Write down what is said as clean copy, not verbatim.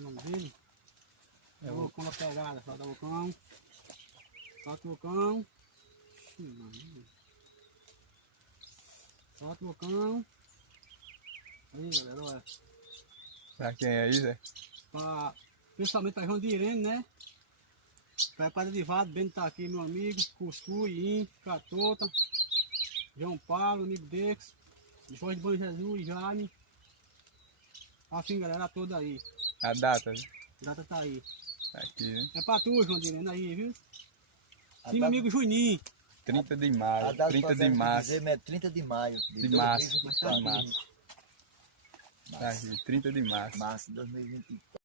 mãozinha. Eu vou com uma pegada, solta o bocão. Solta o bocão. Solta o bocão. Aí, galera, olha. Pra quem é aí, Zé? Principalmente para João de Irene, né? Para Padre Bento tá aqui, meu amigo. Cuscuz, Im, Catota. João Paulo, amigo Dex. Jorge de Bom Jesus, Jaime. Assim, galera, toda aí. A data, Zé? A data tá aí. Tá aqui, né? É pra tu, João de Irene, aí, viu? A Sim, meu data- amigo Juninho. 30 de A maio, data 30 de podemos março. dizer é 30 de maio de De março. 2024. De março. Tá aqui, 30 de março. Março de 2024.